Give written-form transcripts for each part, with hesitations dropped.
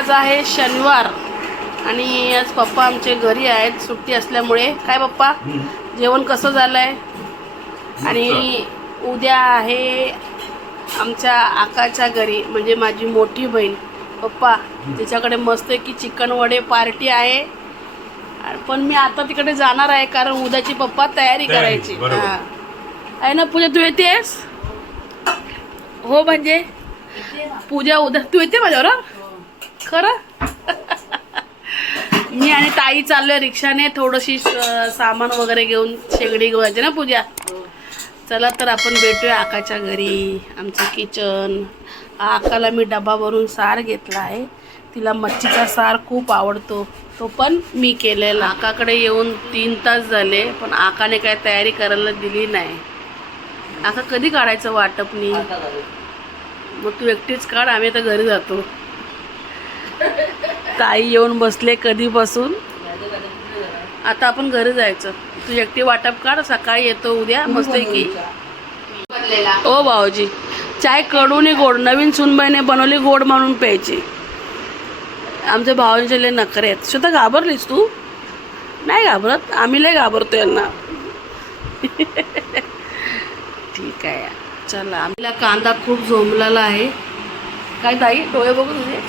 आज आहे शनिवार आणि आज पप्पा आमचे घरी आहेत सुट्टी असल्यामुळे. काय पप्पा जेवण कसं झालंय? आणि उद्या आहे आमच्या आकाच्या घरी म्हणजे माझी मोठी बहीण पप्पा तिच्याकडे मस्त की चिकन वडे पार्टी आहे. पण मी आता तिकडे जाणार आहे कारण उद्याची पप्पा तयारी करायची आहे ना. पूजा तू येतेस? हो म्हणजे पूजा उद्या तू येते माझ्यावर खरं? मी आणि ताई चाललोय रिक्षाने थोडीशी सामान वगैरे घेऊन शेगडी घेऊन ना पूजा. चला तर आपण भेटूया आकाच्या घरी. आमचं किचन. आकाला मी डबा भरून सार घेतला आहे. तिला मच्छीचा सार खूप आवडतो तो पण मी केलेला. आकाकडे येऊन 3 तास झाले पण आकाने काय तयारी करायला दिली नाही. आका कधी काढायचं वाटपनी? मग तू एकटीच काढ आम्ही आता घरी जातो. ताई येऊन बसले कधीपासून. आता आपण घरी जायचं. तू एकटी वाटप काढ सकाळी येतो उद्या मस्त की. ओ भाऊजी चाय कडून गोड नवीन सुनबाईने बनवली गोड म्हणून प्यायची. आमच्या भावांचे लय नखरे आहेत. स्वतः घाबरलीस तू? नाही घाबरत आम्ही लय घाबरतो यांना. ठीक आहे चला. आम्हाला कांदा खूप झोंबलेला आहे. काय ताई डोळे बघू तुझे?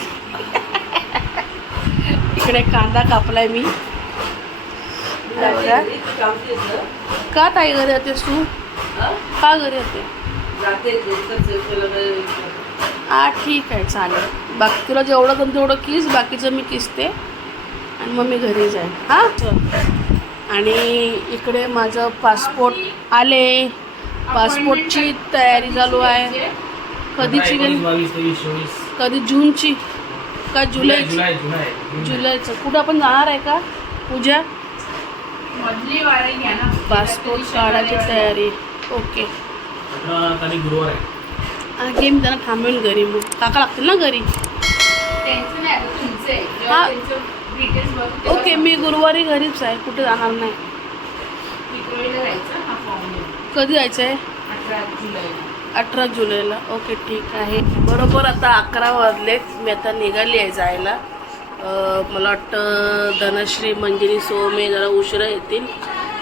इकडे कांदा कापलाय मी. का ताई घरी येतेस तू? का घरी येते? हा ठीक आहे चालेल. बाकी तुला जेवढं पण तेवढं किस बाकीचं मी किसते आणि मग मी घरी जाईन. हां आणि इकडे माझं पासपोर्ट आले. पासपोर्टची तयारी चालू आहे. कधीची गेली? कधी जूनची का जुलैची? जुलैचं. कुठं आपण जाणार आहे का पूजा? पासपोर्ट काढायची तयारी. ओके घे मी त्यांना थांबवेन घरी. मग काका लागतील ना घरी. हां ओके मी गुरुवारी घरीच आहे कुठे जाणार नाही. कधी जायचं आहे? 18 जुलैला. ओके ठीक आहे. बरोबर आता 11 वाजलेत. मी आता निघाली आहे जायला. मला वाटतं धनश्री मंजिरी सोमे जरा उशिरा येतील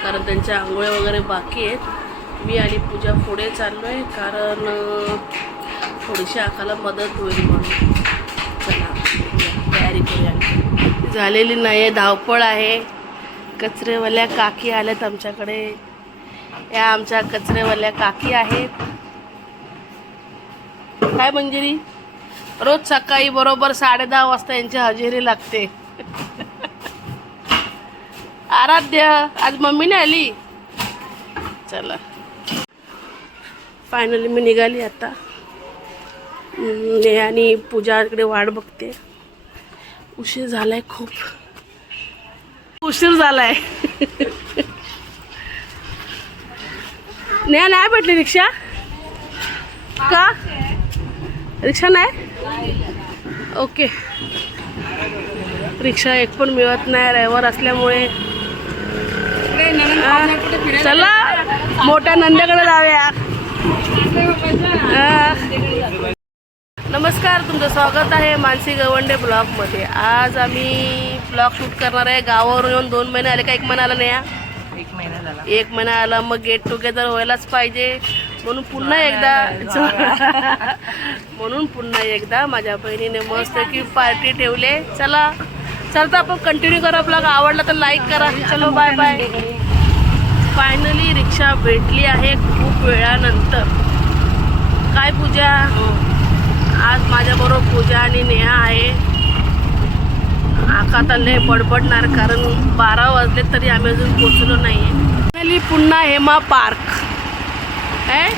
कारण त्यांच्या आंघोळ्या वगैरे बाकी आहेत. मी आणि पूजा पुढे चाललो आहे कारण थोडीशी आकाला मदत होईल म्हणून. चला तयारी करूया. झालेली नाही आहे धावपळ आहे. कचरेवाल्या काकी आल्यात आमच्याकडे. या आमच्या कचरेवाल्या काकी आहेत. काय मंजिरी रोज सकाळी बरोबर 10:30 वाजता यांची हजेरी लागते. आराध्य आज मम्मीने आली. चला फायनली मी निघाली आता. आणि पूजाकडे वाट बघते. उशीर झालाय खूप उशीर झालाय. नाही भेटली रिक्षा का? रिक्षा नाही? ओके रिक्षा एक पण मिळत नाही रविवार असल्यामुळे. चला मोठ्या नंद्याकडे जाऊया. नमस्कार तुमचं स्वागत आहे मानसी गवंडे ब्लॉगमध्ये. आज आम्ही ब्लॉग शूट करणार आहे. गावावरून येऊन 2 महिने आले का 1 महिना आला नाही? 1 महिना आला. मग गेट टुगेदर व्हायलाच पाहिजे म्हणून पुन्हा एकदा माझ्या बहिणीने मस्त की पार्टी ठेवले. चला चलता आपण कंटिन्यू करा. ब्लॉग आवडला तर लाईक करा. चलो बाय बाय. फायनली रिक्षा भेटली आहे खूप वेळानंतर. काय पूजा आज माझ्याबरोबर पूजा आणि नेहा आहे. आका तर लय बडबडणार कारण 12 वाजले तरी आम्ही अजून पोचलो नाही आहे. फायनली पुन्हा हेमा पार्क आहे.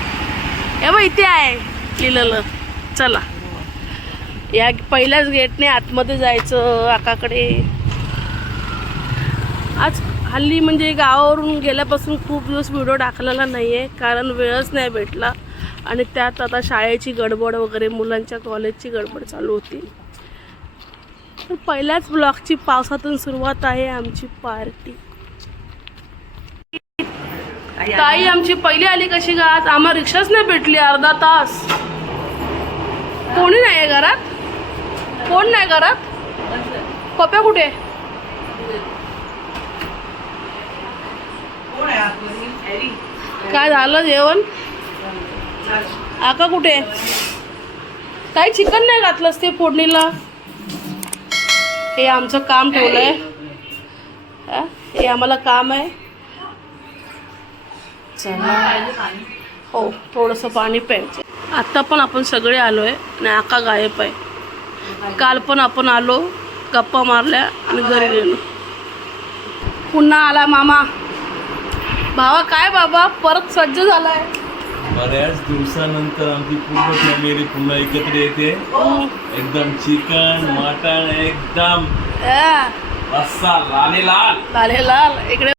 हे बघ इथे आहे लिहिलेलं. चला या पहिल्याच गेटने आतमध्ये जायचं आकाकडे. आज हल्ली म्हणजे गावावरून गेल्यापासून खूप दिवस व्हिडिओ टाकलेला नाही आहे कारण वेळच नाही भेटला आणि त्यात आता शाळेची गडबड वगैरे मुलांच्या कॉलेजची गडबड चालू होती. तर पहिल्याच ब्लॉगची पावसातून सुरुवात आहे आमची पार्टी. ताई आमची पहिली आली कशी गा? आज आम्हाला रिक्षाच नाही भेटली. अर्धा तास कोणी नाही घरात. कोण नाही घरात? पप्या कुठे? काय झालं जेवण? आका कुठे? काही चिकन नाही घातलंस ते फोडणीला. हे आमचं काम ठेवलंय. हे आम्हाला काम आहे. चला हो थोडंसं पाणी प्यायचं. आत्ता पण आपण सगळे आलो आहे आणि आका गायब आहे. काल पण आपण आलो, गप्पा मारल्या आणि घरी गेलो. पुन्हा आला मामा. भावा काय बाबा परत सज्ज झालाय. बऱ्याच दिवसानंतर आमची पूर्ण फॅमिली पुन्हा एकत्र येते. एकदम चिकन मटण एकदम रस्सा लालेलाल लालेलाल. इकडे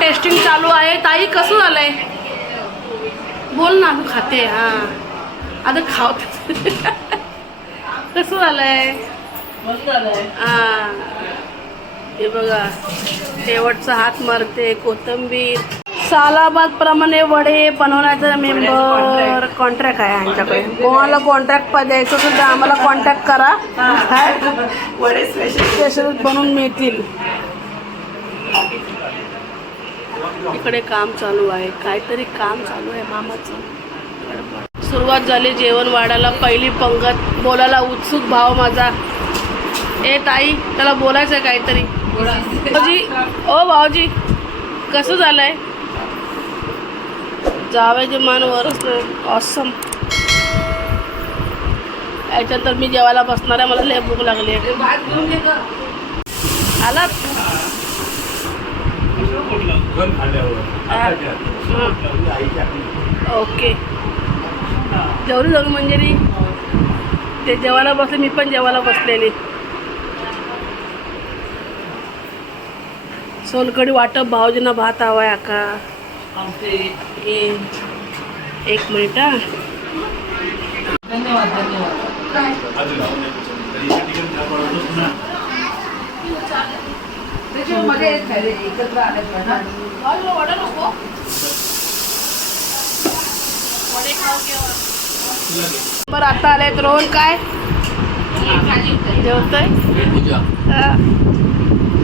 टेस्टिंग चालू आहे. ताई कसं झालंय बोल ना. मी खाते. हां आता खाव. कसं झालंय? मस्त झालंय. हां हे बघा शेवटचा हात मारते. कोथिंबीर. सालाबाद प्रमाणे वडे बनवण्याचा मेंबर कॉन्ट्रॅक्ट आहे आमच्याकडे. कोणाला कॉन्ट्रॅक्ट द्यायचं असेल तर आम्हाला कॉन्टॅक्ट करा. वडे स्पेशल बनवून मिळतील. इकडे काम चालू आहे. काहीतरी काम चालू आहे मामाचं. सुरुवात झाली जेवण वाढायला. पहिली पंगत. बोलायला उत्सुक भाव माझा. ए ताई त्याला बोलायचं आहे काहीतरी. भाऊजी ओ भाऊजी कसं झालंय? जावयाचे मान वरच ऑसम. याच्यानंतर मी जेवायला बसणार आहे. मला लय भूक लागली आहे. आला ओके. जेवढी जाऊन म्हणजे ते जेवायला बसले. मी पण जेवायला बसलेली. सोलकढी वाटप. भाऊजींना भात हवाय. आका एक मिनिट. धन्यवाद एकत्र आले. बरं आता आले रोहन. काय जेवतोय?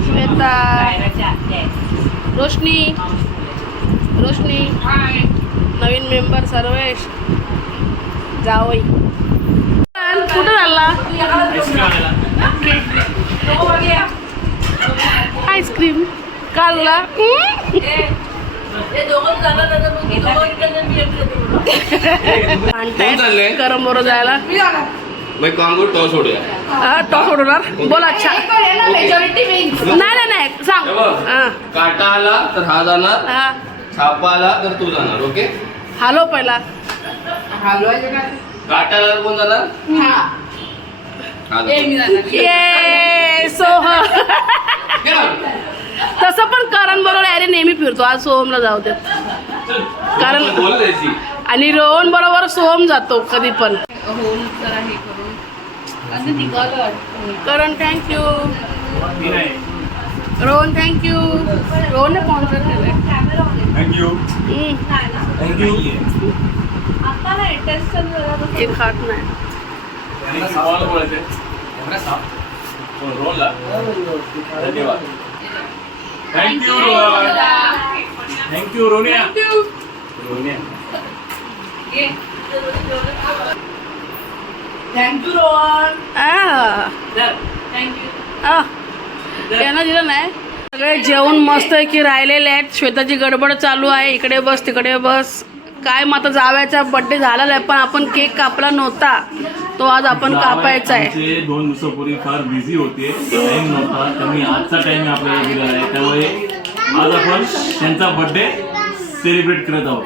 श्वेता रोशनी रोशनी नवीन मेंबर सर्वेश जावई. कुठं झाला आईस्क्रीम काढला? गरम बरोबर जायला टॉस सोडूया. टॉस सोडणार. बोल. अच्छा नाही नाही सांग. काटा आला तर हा जाणार. हा छापा आला तर तू जाणार. ओके हॅलो पहिला. काटा आला कोण जाणार? ये सोह. तसं पण करण बरोबर अरे नेहमी फिरतो. आज सोहमला जाऊ दे. कारण आणि रोहन बरोबर सोहम जातो कधी पण. करण थँक्यू. रोहन थँक्यू. रोहनने स्पॉन्सर केलंय. थँक्यू. एक खात नाही. धन्यवाद. Thank you Rohan. Thank you Roniya. Roniya thank you Rohan. यांना दिलं नाही. सगळे जेवण मस्त आहे की राहिलेले आहेत. श्वेताची गडबड चालू आहे. इकडे बस तिकडे बस. काय मग आता जावयाचा बड्डे झालेला आहे पण आपण केक कापला नव्हता. तो आज आपण कापायचा आहे. 2 दिवसापूर्वी फार बिझी होते. टाइम नव्हता. त्यांनी आजचा टाइम आपल्याला दिलेला आहे. त्यामुळे आज आपण त्यांचा बर्थडे सेलिब्रेट करत आहोत.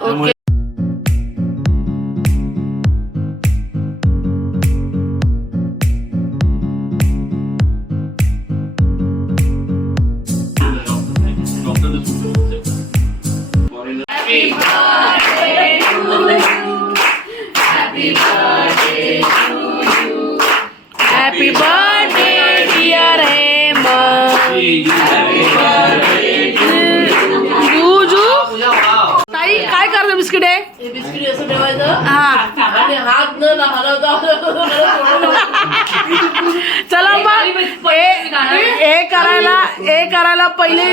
त्यामुळे हॅपी बर्थडे डिअर हेमंत. जूजू ताई काय करतो बिस्किट आहे? बिस्किट असं ठेवायचं हा आणि हात न हलवता चला मग हे करायला पहिले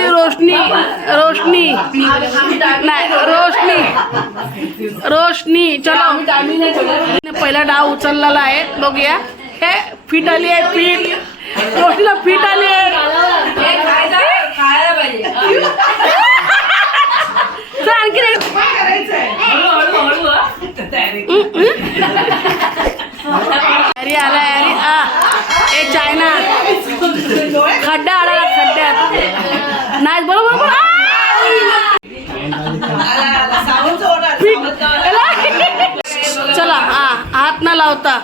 रोशनी चलो पहिला डाव उचललेला आहे. बघूया हे फिट आली आहे. फिट रोशनीला फिट आली आहे. खायला पाहिजे. चल आणखी एक. हळू अरे आला अरे ए चायना खड्डा आला खड्ड्यात नाही बरोबर चला हात ना लावता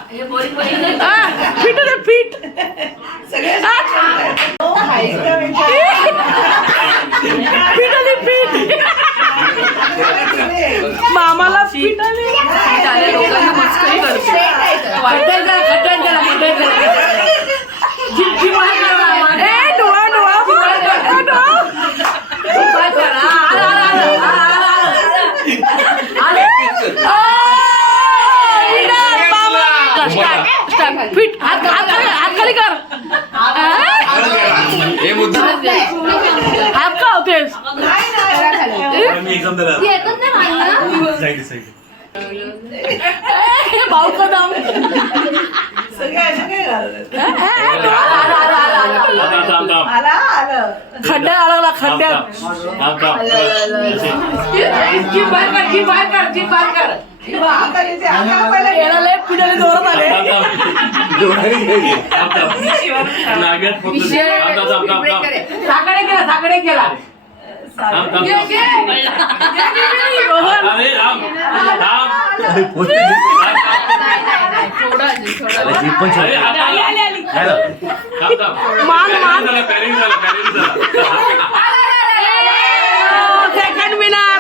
फिट दे फिट फिट आली फिट मामाला फिट आली. लोकांना मस्करी करते. फिट हात खाली कर. हात का होतेस भाऊ कदम खड्ड्यात अडकला खड्ड्यात. पिढाले जोरात आले. साकडे केला सेकंड विनर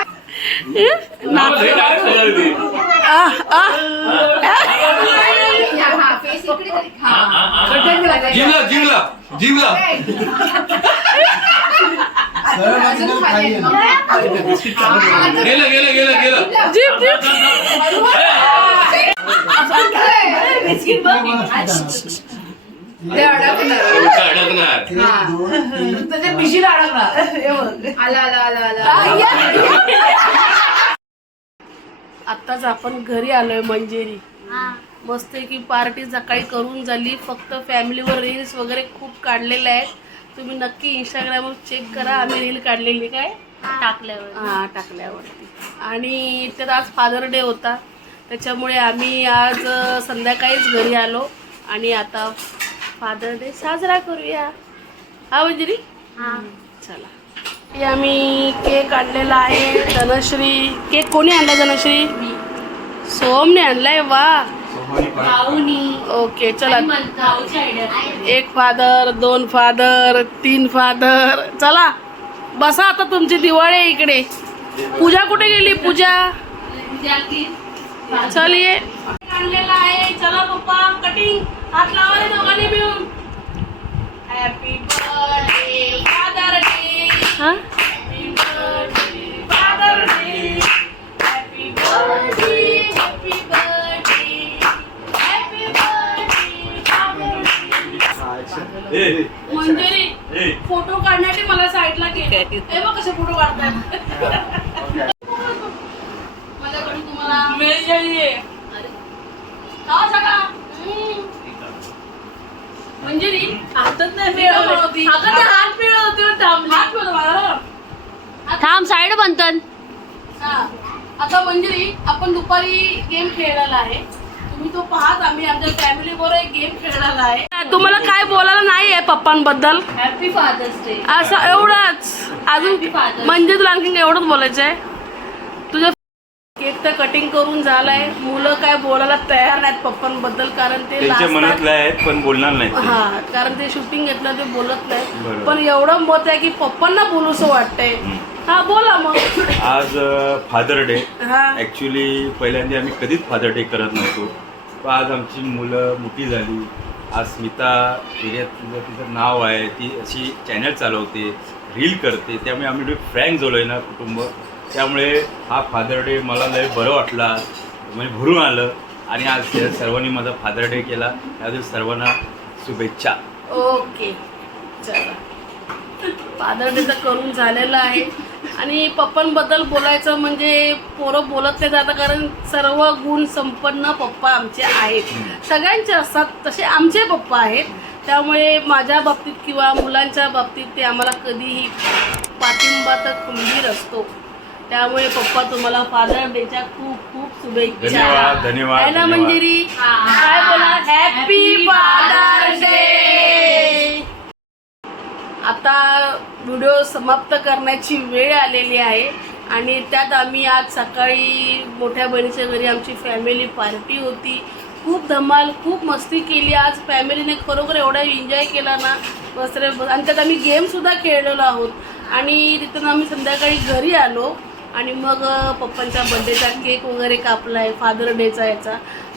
जिंकला गेलं जीप अडकणार. पिशीला अडकला. आत्ताच आपण घरी आलोय मंजेरी. मस्त की पार्टी सकाळी करून झाली. फक्त फॅमिलीवर रील्स वगैरे खूप काढलेले आहेत. तुम्ही नक्की इंस्टाग्रामवर चेक करा. आम्ही रील काढलेली काय टाकल्यावरती. आणि त्यात आज फादर डे होता त्याच्यामुळे आम्ही आज संध्याकाळीच घरी आलो आणि आता फादर डे साजरा करूया. हा मंजिरी चला. हे आम्ही केक आणलेला आहे. धनश्री केक कोणी आणला? धनश्री सोमने आणलाय. वा ओके चला. एक फादर, 2 फादर, 3 फादर. चला बसा आता. तुमची दिवाळी आहे इकडे. पूजा कुठे गेली? पूजा चल ये आणलेला आहे. चला पप्पा कटिंग हात लावा दोघांनी मिळून. Happy birthday father day. Happy birthday father day. Happy birthday happy birthday happy birthday father day. Manjiri photo काढण्यासाठी मला साईडला घे. हे बघ कसे फोटो काढतात. माझ्याकडे तुम्हाला मंजिरी हातात नाही मिळत होती. हात मिळत होते. थांब साईड बनतात. आता मंजिरी आपण दुपारी गेम खेळलेला आहे. तुम्ही तुम्ही तो पाहत आम्ही आमच्या फॅमिली बरोबर एक गेम खेळलेला आहे. तुम्हाला काय बोलायला नाही आहे पप्पांबद्दल हॅपी फादर्स डे. असं एवढंच अजून म्हणजे तुला आणखी एवढंच बोलायचं आहे. तुझं केक तर कटिंग करून झालाय. मुलं काय बोलायला तयार नाहीत पप्पांबद्दल कारण ते त्यांच्या लाजतात. मनातले आहेत पण बोलणार नाहीत ते. हा कारण ते शूटिंग घेतलं ते बोलत नाही. बरोबर. पण एवढं मत आहे की पप्पांना बोलूसं वाटतंय. हा बोला मग. आज फादर डे. हा ॲक्च्युली पहिल्यांदा आम्ही कधीच फादर डे करत नव्हतो. पण आज आमची मुलं मोठी झाली. आज स्मिता एरियात तिचं नाव आहे, ती अशी चॅनल चालवते, रील करते, त्यामुळे आम्ही फ्रँक झालो आहे ना कुटुंब. त्यामुळे हा फादर डे मला लय बरं वाटला, म्हणजे भरून आलं. आणि आज सर्वांनी माझा फादर डे केला, त्याबद्दल सर्वांना शुभेच्छा. ओके चला. फादर डे तर करून झालेलं आहे. आणि पप्पांबद्दल बोलायचं म्हणजे पोरं बोलत नाही आता कारण सर्व गुण संपन्न पप्पा आमचे आहेत. सगळ्यांचे असतात तसे आमचे पप्पा आहेत. त्यामुळे माझ्या बाबतीत किंवा मुलांच्या बाबतीत ते आम्हाला कधीही पाठिंबा तर खंबीर असतो. त्यामुळे पप्पा तुम्हाला फादर डेच्या खूप खूप शुभेच्छा. धन्यवाद, धन्यवाद, आहे ना धन्यवाद. मंजिरी? काय बोला हॅपी फादर डे. आता व्हिडिओ समाप्त करण्याची वेळ आलेली आहे आणि त्यात आम्ही आज सकाळी मोठ्या बहिणीच्या घरी आमची फॅमिली पार्टी होती. खूप धमाल खूप मस्ती केली आज फॅमिलीने. खरोखर एवढा एन्जॉय केला ना बस रे बस. आणि त्यात आम्ही गेमसुद्धा खेळलेलो आहोत. आणि तिथून आम्ही संध्याकाळी घरी आलो आणि मग पप्पांच्या बर्थडेचा केक वगैरे कापला आहे फादर डेचा याचा.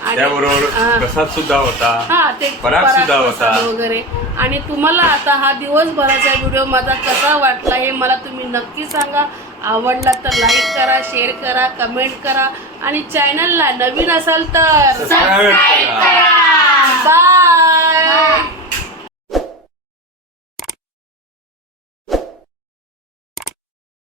आणि त्याबरोबर प्रसाद सुद्धा होता. हा ते पराग सुद्धा होता प्रसाद वगैरे. आणि तुम्हाला आता हा दिवसभराचा व्हिडिओ माझा कसा वाटला हे मला तुम्ही नक्की सांगा. आवडला तर लाईक करा, शेअर करा, कमेंट करा आणि चॅनलला नवीन असाल तर सबस्क्राईब करा. बाय.